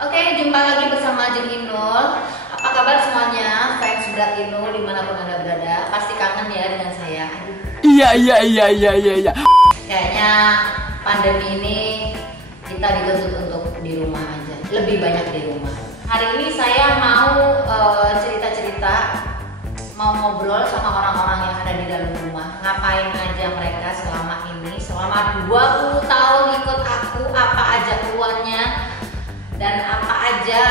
Oke, jumpa lagi bersama Jeng Inul. Apa kabar semuanya, fans berat Inul dimanapun Anda berada? Pasti kangen ya dengan saya. Iya. Kayaknya pandemi ini kita dituntut untuk di rumah aja, lebih banyak di rumah. Hari ini saya mau cerita-cerita, mau ngobrol sama orang-orang yang ada di dalam rumah. Ngapain aja mereka selama ini, selama 20 tahun ikut aku, apa aja keluarnya dan apa aja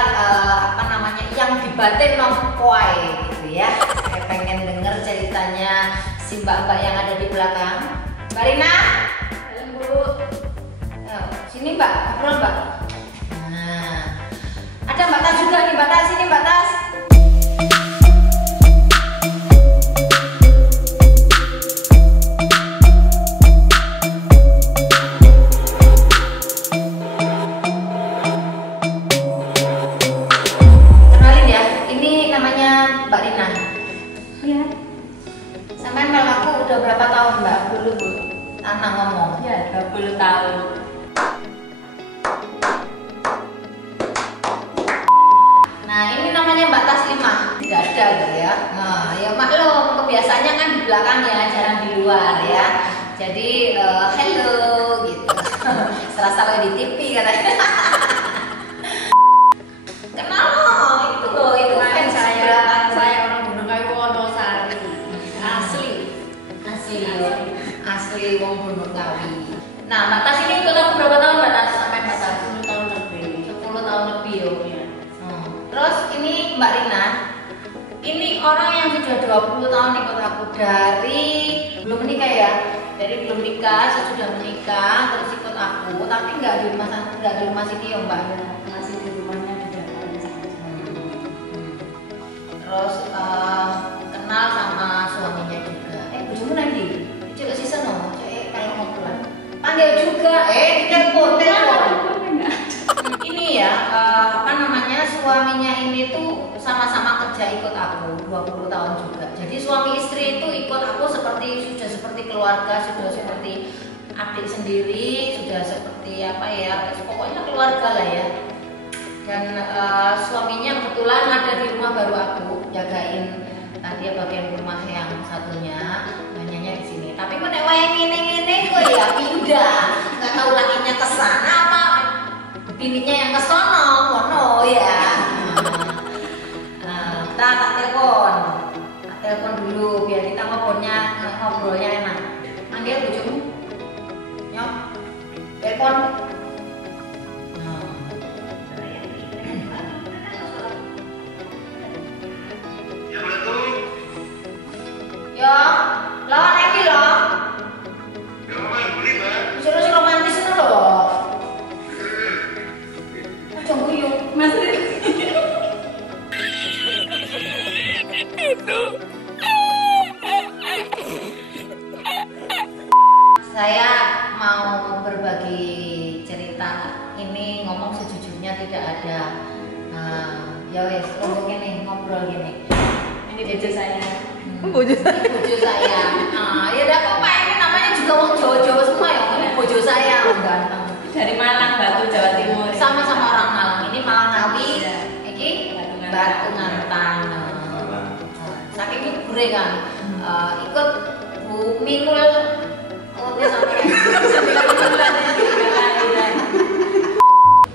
yang dibatin nompoy gitu ya. Saya pengen denger ceritanya si mbak-mbak yang ada di belakang. Mbak Rina, halo Bu. Ayo, sini Mbak, ngobrol Mbak. Nah, ada Mbak Tas juga nih, Mbak Tas, sini Mbak Tas. Mbak Rina. Iya. Sampean kalau aku udah berapa tahun Mbak? Dulu Bu. Anak ngomong. Ya, 20 tahun. Nah, ini namanya Mbak Taslima. Tidak ada gitu ya. Nah, ya maklum, kebiasaannya kan di belakang ya, jarang di luar ya. Jadi, hello gitu. Serasa lagi di TV katanya. Kenal itu fans saya orang Gunung Kayu Wonosari. Asli wong Gunung Kawi. Nah, Mbak Tas ini ikut aku berapa tahun Mbak Tas? Sampai Mbak Tas 10 tahun lebih. 10 tahun lebih Ya. Terus ini Mbak Rina, ini orang yang sudah 20 tahun ikut aku dari belum menikah ya, dari belum nikah, sesudah menikah terus ikut aku, tapi nggak di rumah sini ya Mbak. Masih di rumahnya di Jakarta. Terus kenal sama suaminya juga. Bojomu nanti, coba sih seno, kayak ngobrol. Panggil juga, telepon. Ini ya, suaminya ini tuh sama-sama kerja ikut aku 20 tahun juga. Jadi suami istri itu ikut aku sudah seperti keluarga, sudah seperti adik sendiri, sudah seperti pokoknya keluarga lah ya. Dan suaminya kebetulan ada di rumah baru aku jagain tadi bagian rumah yang satunya, banyaknya di sini. Tapi menek wae ngene-ngene kok ya pindah, nggak tahu lakinya ke sana apa bininya yang ke sono, ngono ya. Tak telepon dulu biar kita ngobrolnya enak. Manggil bojomu, nyok, telepon. Ya, lawan Eki loh. Suruh romantis itu loh. Aja guyu, Mas. Saya mau berbagi cerita ini, ngomong sejujurnya tidak ada. Ya wes, ngobrol gini. Ini bojo saya. Bojo saya. Ya udah apa-apa, ini namanya juga wong Jawa-Jawa semua ya. Ini bojo saya, ganteng. Dari Malang, Batu, Jawa Timur. Sama-sama orang Malang. Ini Malang Ngawi. Ya. Iki Batu Ngantang. Saking libure kan. Ikut Bu Minul.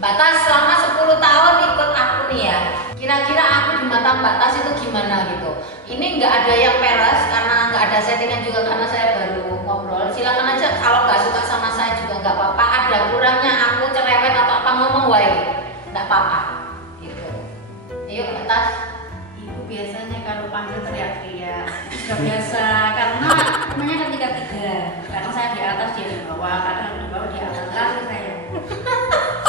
Batas selama 10 tahun ikut aku nih ya. Kira-kira aku di mata Mbak Tas itu gimana gitu? Ini nggak ada yang peres karena nggak ada settingan juga karena saya baru ngobrol. Silakan aja kalau nggak suka sama saya juga nggak apa-apa. Ada kurangnya aku cerewet atau apa ngomong wae, nggak apa-apa. Gitu. Ayo Mbak Tas. Ibu biasanya kalau panggil teriak-teriak sudah biasa karena namanya kan 3-3. Karena saya di atas dia di bawah, kadang di bawah di atas lagi saya.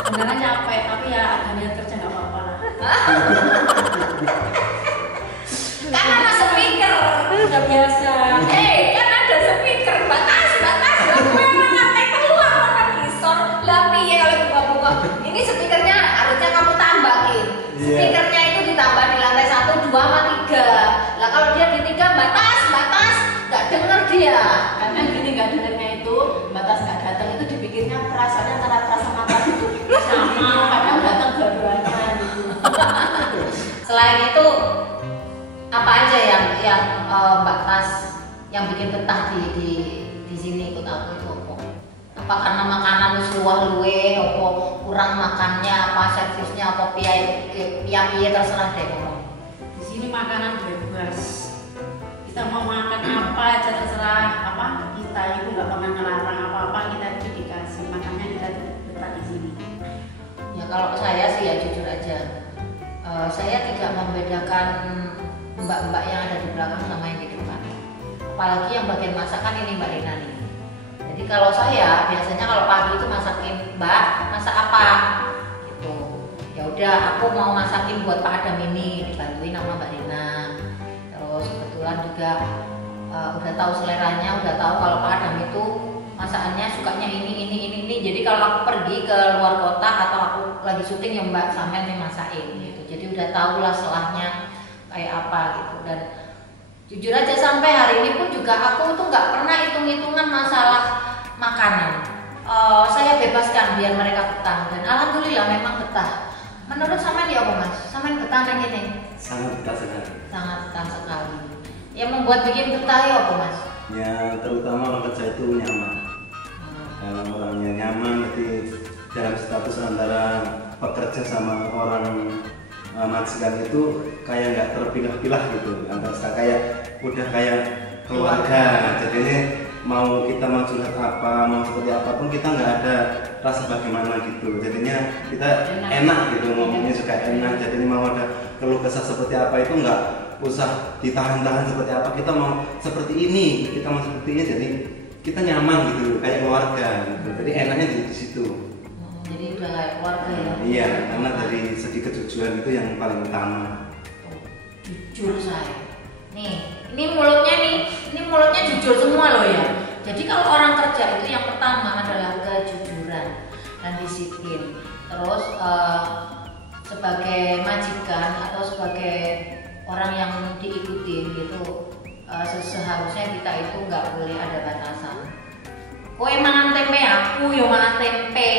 Sebenarnya capek tapi ya ada niat kerja nggak apa-apa lah. Kan ada speaker. Sudah biasa. Kan ada speaker. Batas. Gue emang ngantek keluar makan visor. Lah piye kalau buka-buka. Ini speakernya harusnya kamu tambahin. Speakernya itu ditambah di lantai 1, 2, sama 3. Lah kalau dia di 3 batas, nggak denger dia. Karena gini nggak dengarnya itu batas nggak datang itu dipikirnya perasaan antara perasaan sama itu sama kadang datang dua-duanya. Selain itu apa aja yang Mbak Tas yang bikin betah di sini ikut aku itu apa? Apa karena makanan luwih luwe, apa kurang makannya, apa servisnya, apa piye terserah deh ngomong. Di sini makanan bebas. Kita mau makan apa aja terserah, apa kita itu nggak pernah ngelarang apa-apa, kita itu dikasih, makanya kita betah di sini. Ya kalau saya sih ya jujur aja, saya tidak membedakan mbak-mbak yang ada di belakang sama yang di depan. Apalagi yang bagian masakan ini Mbak Rina nih. Jadi kalau saya biasanya kalau pagi itu masakin Mbak, masak apa? Gitu. Ya udah, aku mau masakin buat Pak Adam ini, dibantuin sama Mbak Rina. Terus kebetulan juga udah tahu seleranya, udah tahu kalau Pak Adam itu masakannya sukanya ini. Jadi kalau aku pergi ke luar kota atau aku lagi syuting ya Mbak sampean yang masakin gitu. Jadi udah tahu lah selahnya kayak apa gitu. Dan jujur aja sampai hari ini pun juga aku tuh nggak pernah hitung-hitungan masalah makanan. Saya bebaskan biar mereka betah dan alhamdulillah memang betah. Menurut sampean ya apa Mas? Sampean betah nang kene? Sangat betah sekali. Sangat betah sekali. Yang membuat bikin betah ya apa Mas? Ya terutama orang kerja itu nyaman. Kalau orangnya nyaman, jadi dalam status antara pekerja sama orang majikan itu kayak nggak terpilah-pilah gitu, antara kayak udah kayak keluarga. Jadinya mau kita mau curhat apa, mau seperti apapun kita nggak ada rasa bagaimana gitu. Jadinya kita enak gitu, ngomongnya juga enak. Jadi mau ada keluh kesah seperti apa itu nggak usah ditahan-tahan seperti apa. Kita mau seperti ini, kita mau seperti ini. Jadi kita nyaman gitu, kayak keluarga gitu. Jadi enaknya di situ. Jadi udah kayak keluarga ya? Iya, karena dari segi kejujuran itu yang paling utama. Jujur saya. Ini mulutnya jujur semua loh ya. Jadi kalau orang kerja itu yang pertama adalah kejujuran dan disiplin. Terus sebagai majikan atau sebagai orang yang diikuti gitu, seharusnya kita itu nggak boleh ada batasan. Kowe mangan tempe, aku yo mangan tempe.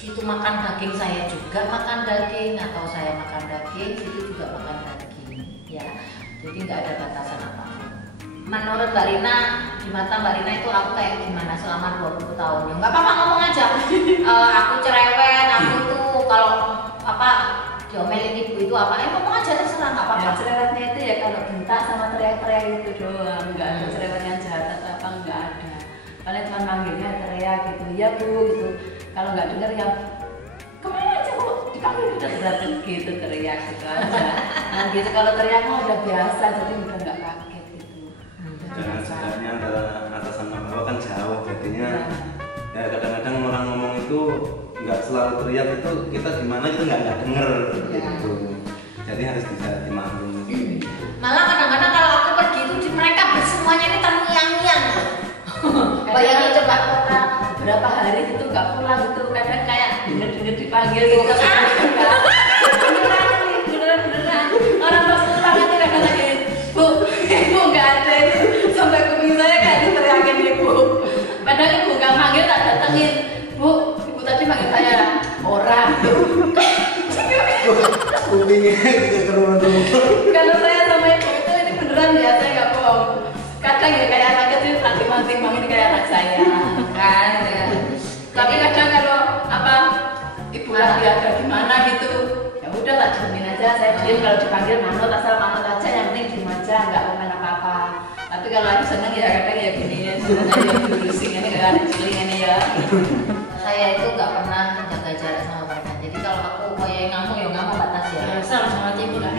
Situ makan daging, saya juga makan daging, atau saya makan daging, situ juga makan daging. Ya, jadi nggak ada batasan apa-apa. Menurut Mbak Rina, di mata Mbak Rina itu aku kayak gimana selama 20 tahun? Ya nggak apa-apa ngomong aja. Aku cerewet, aku tuh kalau apa diomelin ibu itu apa? Ngomong aja terserah nggak apa-apa. Ya, cerewetnya itu ya kalau bentak sama teriak-teriak itu doang, nggak ada cerewet yang jahat atau apa, nggak ada. Kalian cuma manggilnya teriak gitu, ya bu gitu. Kalau nggak dengar ya kemana aja bu, dipanggil udah berarti gitu, teriak gitu aja. Nah gitu kalau teriak mah udah biasa, jadi udah nggak kaget gitu. Jangan jaraknya antara atasan sama bawah kan jauh, jadinya ya kadang-kadang orang ngomong itu nggak selalu teriak itu kita gimana kita nggak denger gitu. Jadi harus bisa dimaklumi. Malah kadang-kadang kalau aku pergi itu mereka semuanya ini terngiang-ngiang. Bayangin coba kota berapa hari gitu nggak pulang gitu, kadang kayak denger dipanggil gitu. Beneran orang pas pulang itu kadang lagi bu, ibu nggak ada itu, sampai kuping saya kayak diteriakin ibu. Padahal ibu nggak manggil, tak datengin. Bu, ibu tadi manggil saya orang. Kupingnya gitu kerumun-kerumun. Kalau saya sama ibu itu ini beneran ya, saya nggak bohong. Kadang ya kayak anak kecil timbang ini kayak anak saya kan ya. Tapi kadang kalau apa ibu lagi ada gimana gitu, ya udah tak diemin aja, saya diem. Kalau dipanggil manut, asal manut aja, yang penting diem aja, nggak komen apa-apa. Tapi kalau lagi seneng ya kadang ya gini ya, seneng diurusin ini nggak ada ciling ini ya. Saya itu nggak pernah menjaga jarak sama mereka. Jadi kalau aku kayak ngomong ya ngomong batas ya. Sama ibu lah.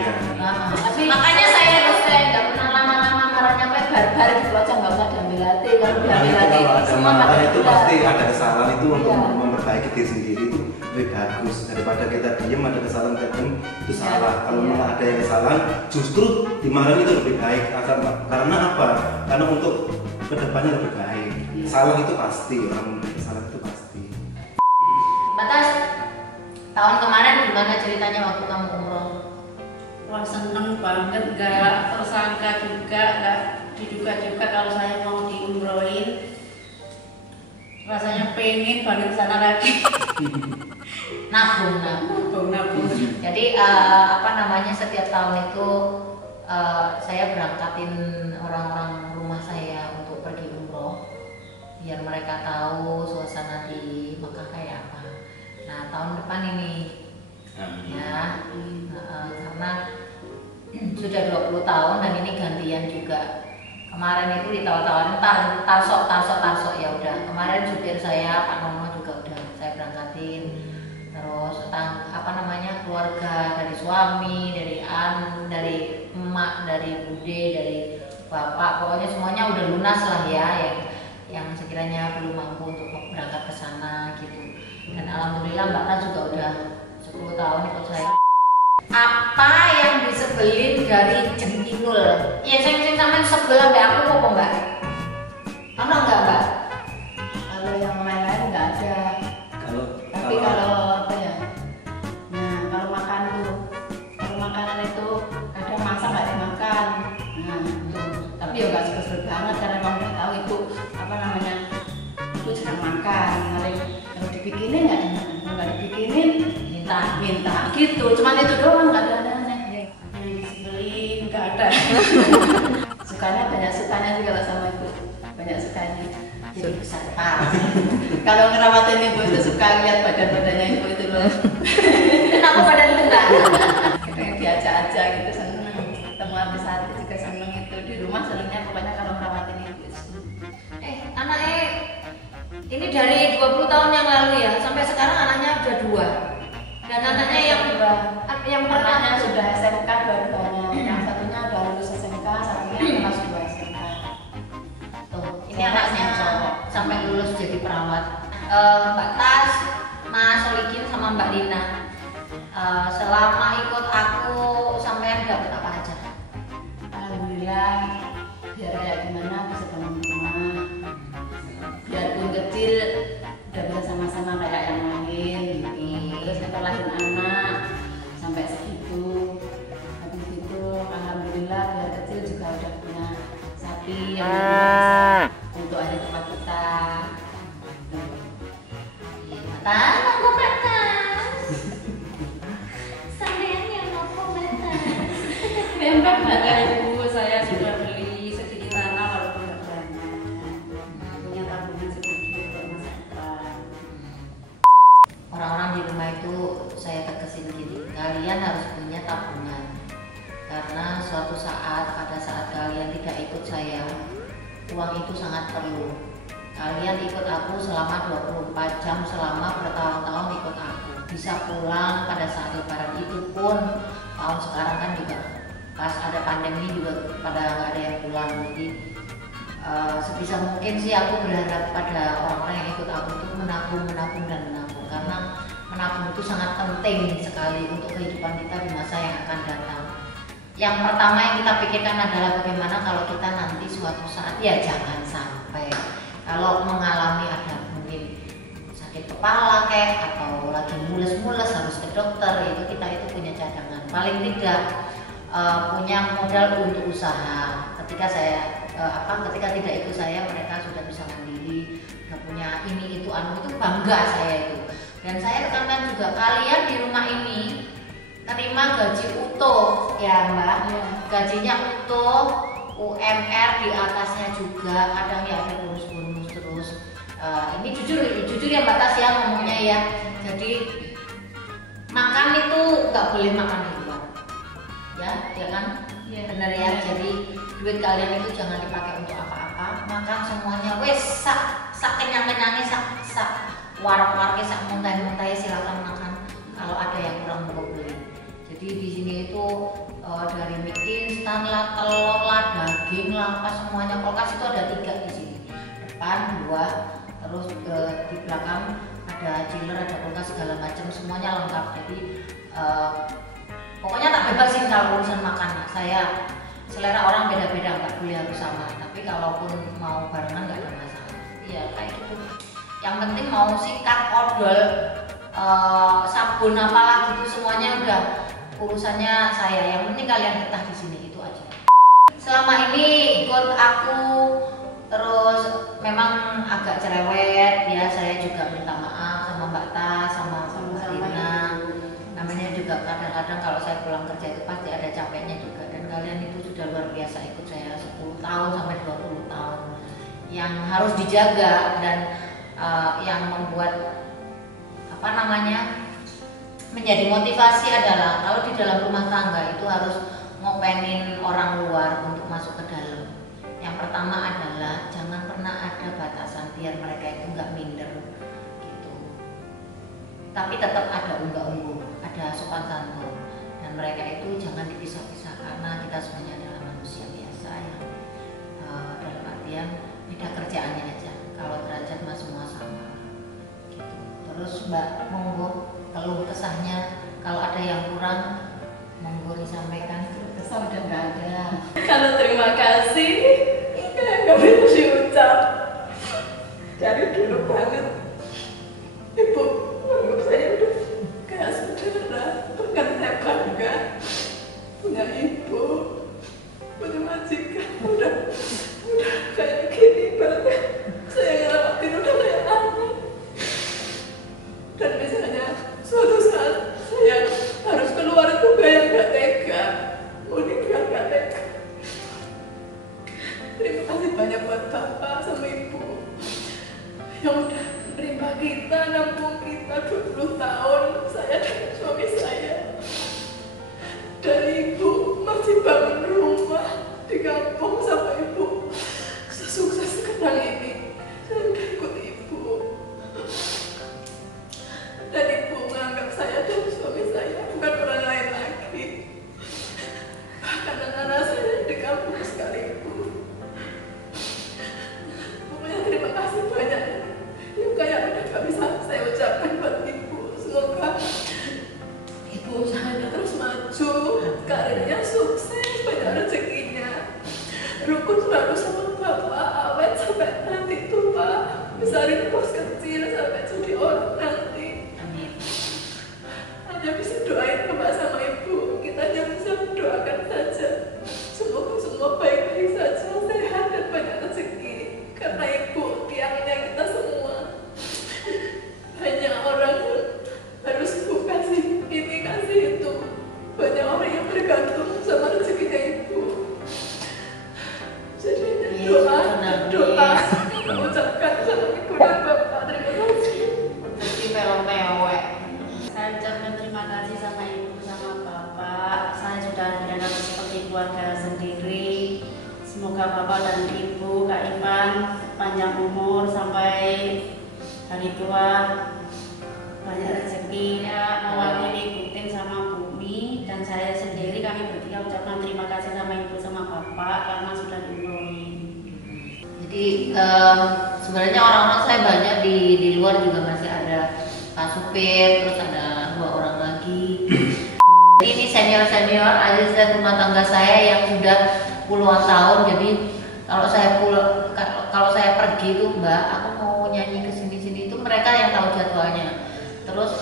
Tapi makanya saya nggak pernah lama-lama marahnya kayak barbar gitu aja, nggak usah diambil hati. Kalau diambil hati Kalau ada semua marah pada itu kita. pasti ada kesalahan itu untuk memperbaiki diri sendiri itu lebih bagus daripada kita diem ada kesalahan itu salah. Kalau memang ada yang kesalahan justru dimarahin itu lebih baik. Karena apa? Karena untuk kedepannya lebih baik. Salah itu pasti, orang salah itu pasti. Batas tahun kemarin gimana ceritanya waktu kamu umroh? Wah seneng banget, nggak tersangka juga, nggak diduga-duga kalau saya mau diumrohin. Rasanya pengen balik ke sana lagi. nabung. Jadi apa namanya, setiap tahun itu saya berangkatin orang-orang rumah saya untuk pergi umroh biar mereka tahu suasana di Mekah kayak apa. Nah tahun depan ini ya karena sudah 20 tahun dan ini gantian juga. Kemarin itu ditawar-tawarin tarsok ya udah. Kemarin supir saya Pak Nono juga udah saya berangkatin. Terus apa namanya, keluarga dari suami, dari dari emak, dari bude, dari bapak, pokoknya semuanya udah lunas lah ya yang sekiranya belum mampu untuk berangkat ke sana gitu. Dan alhamdulillah Mbak Tan juga udah 10 tahun ikut saya. Apa yang disebelin dari Jentinul? Iya, saya sampean sebelah Mbak aku kok Mbak? Mana enggak Mbak? Kalau yang lain-lain nggak ada. Tapi kalau apa ya? Nah, kalau makanan itu kadang masak nggak dimakan. Nah, tapi ya nggak sebel banget karena memang udah tahu itu apa namanya, itu sedang makan. Kalau dibikinin nggak dimakan, kalau nggak dibikinin minta gitu. Cuman itu doang, nggak ada aneh-aneh. Yang disebelin nggak ada. Sukanya banyak sukanya sih kalau sama ibu, banyak sukanya. Jadi besar kalau ngerawatin ibu itu suka lihat badan-badannya ibu itu loh. Kenapa badan itu enggak? Pengen diajak aja gitu, seneng. Ketemu habis hati juga seneng itu. Di rumah senengnya pokoknya kalau ngerawatin ibu. Anaknya ini dari 20 tahun yang lalu ya, sampai sekarang anaknya udah 2. Dan anaknya yang pertama sudah SMK dua-duanya. Yang satunya udah lulus SMK, satunya kelas 2 SMK. Ini anaknya sampai lulus jadi perawat. Mbak Tas, Mas Solikin sama Mbak Dina, selama ikut aku sampai dapat apa aja? Alhamdulillah, biar kayak gimana bisa bangun rumah, biarpun kecil udah bisa sama-sama kayak yang lain. Terus kita lahir anak sampai segitu, habis itu alhamdulillah biar kecil juga udah punya sapi yang bisa untuk hari tua kita. Tas, aku batas. Sampean yang mau batas. Memang ada ibu, saya sudah beli sedikit tanah walaupun nggak banyak, punya tabungan sedikit buat masa depan. Orang-orang di rumah itu saya tekesin gini, kalian harus punya tabungan. Karena suatu saat, pada saat kalian tidak ikut saya, uang itu sangat perlu. Kalian ikut aku selama 24 jam, selama bertahun-tahun ikut aku. Bisa pulang pada saat lebaran itu pun, tahun sekarang kan juga pas ada pandemi juga pada nggak ada yang pulang. Jadi sebisa mungkin sih aku berharap pada orang-orang yang ikut aku tuh menabung dan menabung. Karena menabung itu sangat penting sekali untuk kehidupan kita di masa yang akan datang. Yang pertama yang kita pikirkan adalah bagaimana kalau kita nanti suatu saat, ya jangan sampai kalau mengalami ada mungkin sakit kepala kayak atau lagi mules-mules harus ke dokter, itu kita itu punya cadangan. Paling tidak punya modal untuk usaha. Ketika ketika tidak ikut saya, mereka sudah bisa mandiri, sudah punya ini itu bangga saya itu. Dan saya tekankan juga, kalian di rumah ini terima gaji utuh ya Mbak, gajinya utuh, UMR di atasnya juga, kadang ya ada bonus-bonus terus. Ini jujur ya Mbak Tas ya ngomongnya ya. Jadi makan itu nggak boleh makan di luar, ya kan? Ya, benar ya. Jadi duit kalian itu jangan dipakai untuk apa-apa. Makan semuanya, wes sak kenyang-kenyangnya, sak warak-waraknya, sak muntah-muntahnya silakan makan. Kalau ada yang kurang mau beli. Jadi di sini itu dari mie instan lah, telur lah, daging lah, apa semuanya. Kulkas itu ada 3 di sini, depan 2, terus di belakang ada chiller, ada kulkas segala macam, semuanya lengkap. Jadi pokoknya tak bebasin kalau urusan makan. Saya selera orang beda-beda, nggak boleh harus sama. Tapi kalaupun mau barengan nggak ada masalah. Iya kayak gitu. Yang penting mau sikat, odol, sabun apalah gitu semuanya udah urusannya saya. Yang penting kalian betah di sini, itu aja. Selama ini ikut aku terus memang agak cerewet ya, saya juga minta maaf sama Mbak Tas, sama Mbak Dina. kadang-kadang kalau saya pulang kerja itu pasti ada capeknya juga, dan kalian itu sudah luar biasa ikut saya 10 tahun sampai 20 tahun yang harus dijaga, dan yang membuat apa namanya menjadi motivasi adalah kalau di dalam rumah tangga itu harus ngopenin orang luar untuk masuk ke dalam. Yang pertama adalah jangan pernah ada batasan biar mereka itu nggak minder gitu. Tapi tetap ada unggah-ungguh, ada sopan santun, dan mereka itu jangan dipisah-pisah karena kita semuanya adalah manusia biasa yang dalam artian beda kerjaannya aja. Kalau derajat mah semua sama gitu. Terus Mbak, monggo keluh kesahnya, kalau ada yang kurang monggo disampaikan. Kesah udah nggak ada. Kalau terima kasih nggak bisa diucap. Dari dulu banget ibu menganggap saya udah kayak saudara, bahkan saya bangga punya ibu, punya majikan, udah kayak gini banget. Saya ngerawatin udah kayak anak. Dan misalnya suatu saat saya harus keluar itu kayak nggak tega, mau nikah nggak tega. Terima kasih banyak buat bapak sama ibu yang udah menerima kita, nampung kita 20 tahun, saya dan suami saya. Dan ibu masih bangun rumah di kampung sampai ibu sesukses sekarang ini. Saya udah ikut ibu. Dan ibu menganggap saya dan suami saya bukan orang lain lagi. Bahkan anak-anak saya di kampung sekalipun. Pokoknya terima kasih banyak. Yang kayak udah gak bisa saya ucapkan buat ibu. Semoga ibu usahanya terus maju, karirnya sukses, banyak rezekinya. Rukun selalu sama bapak, awet sampai nanti tua, besarin bos kecil sampai jadi orang nanti. Hanya bisa doain bapak sama ibu, kita hanya bisa mendoakan saja. Semoga semua baik-baik saja, sehat dan banyak rezeki. Karena ibu tiangnya kita semua. Banyak orang yang harus ibu kasih ini, kasih itu. Banyak orang yang bergantung sama rezekinya ibu. Jadi doa mengucapkan sama ibu dan bapak, terima kasih. Jadi mewek. Saya ucapkan terima kasih sama ibu, sama bapak. Saya sudah dianggap seperti keluarga sendiri. Semoga bapak dan ibu, Kak Ivan, panjang umur sampai hari tua, banyak rezekinya, mewakili Butin sama Bumi. Dan saya sendiri, kami bertiga ucapkan terima kasih sama ibu sama bapak karena sudah diumrohin. Jadi sebenarnya orang-orang saya banyak di luar juga masih ada Pak Supir, terus ada 2 orang lagi. Ini senior asisten rumah tangga saya yang sudah puluhan tahun. Jadi kalau saya pergi itu Mbak, aku mau nyanyi ke sini itu mereka yang tahu jadwalnya. Terus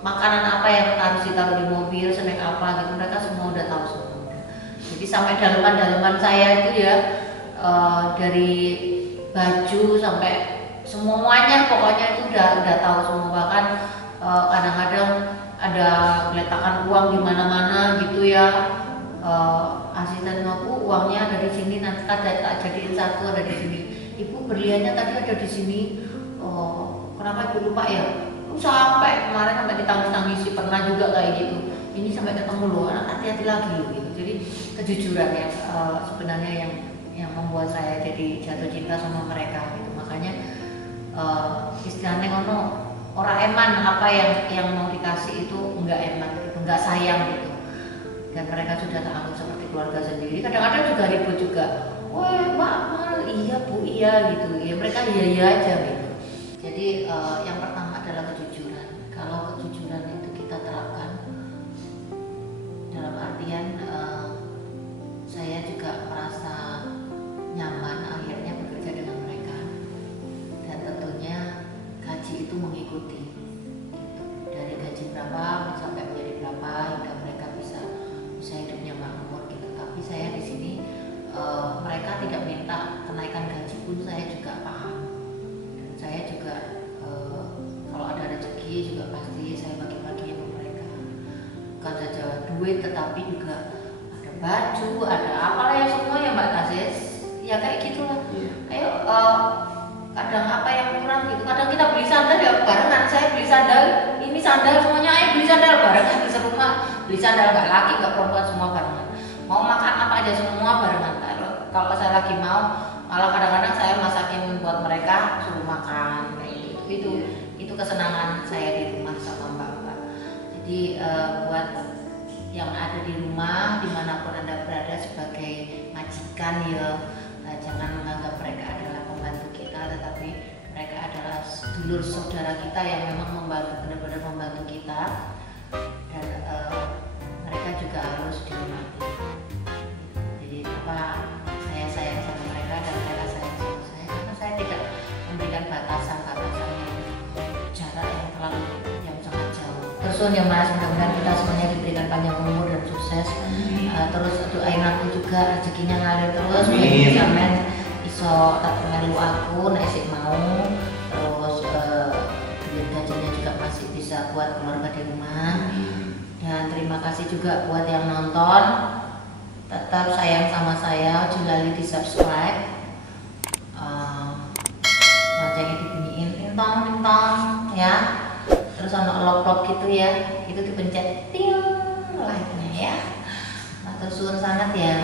makanan apa yang harus ditaruh di mobil, snack apa gitu, mereka semua udah tahu semua. Jadi sampai daleman saya itu ya dari baju sampai semuanya pokoknya itu udah tahu semua. Bahkan kadang-kadang ada geletakan uang di mana-mana gitu ya. Asisten aku uangnya ada di sini, nanti tak jadiin satu ada di sini. Ibu berliannya tadi ada di sini. Kenapa ibu lupa ya? Sampai kemarin sampai ditangis-tangisi, pernah juga kayak gitu. Ini sampai ketemu loh, anak hati-hati lagi loh gitu. Jadi kejujuran yang sebenarnya yang membuat saya jadi jatuh cinta sama mereka gitu. Makanya istilahnya ngono, orang eman apa yang mau dikasih itu enggak eman gitu, enggak sayang gitu. Dan mereka sudah tak anggap seperti keluarga sendiri. Kadang-kadang juga ribut juga. Wah, Mbak, iya Bu, iya gitu. Ya mereka iya aja gitu. Jadi yang pertama adalah kejujuran. Kalau kejujuran itu kita terapkan dalam artian saya juga merasa nyaman akhirnya bekerja dengan mereka. Dan tentunya gaji itu mengikuti. Gitu. Dari gaji berapa sampai menjadi berapa hingga mereka bisa hidupnya makmur gitu. Tapi saya di sini mereka tidak minta kenaikan gaji pun saya juga paham. Dan saya juga kalau ada bukan saja duit tetapi juga ada baju, ada apalah ya semua ya Mbak Tasis. Ya kayak gitulah. Ayo kadang apa yang kurang gitu. Kadang kita beli sandal ya barengan. Saya beli sandal, ini sandal semuanya ayo beli sandal barengan di serumah. Beli sandal nggak laki nggak perempuan semua barengan. Mau makan apa aja semua barengan. Kalau saya lagi mau malah kadang-kadang saya masakin buat mereka suruh makan kayak gitu. Itu kesenangan saya di rumah sama Mbak. Jadi buat yang ada di rumah dimanapun Anda berada sebagai majikan ya, jangan menganggap mereka adalah pembantu kita, tetapi mereka adalah dulur saudara kita yang memang membantu, benar-benar membantu kita, dan mereka juga harus dihormati. Jadi apa, saya sayang sama mereka dan mereka sayang sama saya, karena saya tidak memberikan batasan jarak yang terlalu yang sangat jauh. Terus ya Mas, mudah-mudahan kita semuanya diberikan panjang umur dan sukses. Terus doain aku juga rezekinya ngalir terus, sampean iso tak melu aku nek sik mau. Terus duit gajinya juga masih bisa buat keluarga di rumah. Dan terima kasih juga buat yang nonton. Tetap sayang sama saya, Julali di subscribe. Loncengnya dibunyiin tintong ya. Terus ada lock gitu ya, itu dipencet ting like-nya ya. Matur suwun sangat ya.